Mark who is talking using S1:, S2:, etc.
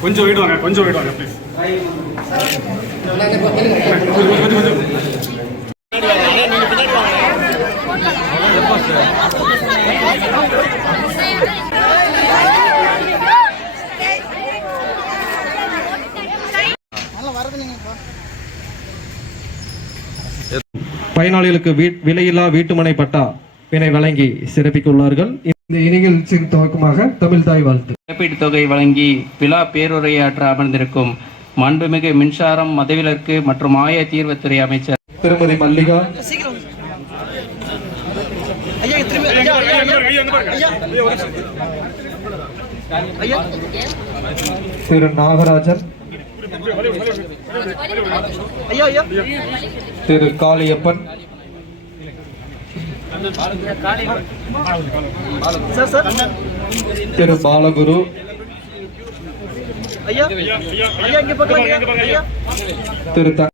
S1: கொஞ்சம் வெயிட் வாங்க கொஞ்சம் வெயிட் வாங்க ப்ளீஸ்
S2: பயனாளிகளுக்கு விலையில்லா வீட்டுமனை பட்டா வினை வழங்கி சிறப்பிக்குள்ளார்கள். இந்த இந்த சிறு துவக்கமாக தமிழ் தாய் வாழ்த்து.
S3: இழப்பீட்டுத் தொகை வழங்கி விழா பேருரையாற்ற அமர்ந்திருக்கும் மாண்புமிகு மின்சாரம் மதவிலக்கு மற்றும் ஆய தீர்வுத்துறை அமைச்சர்
S2: திருமதி மல்லிகா. திரு நாகராஜன். திரு காளியப்பன். திரு பாலகுரு. திரு த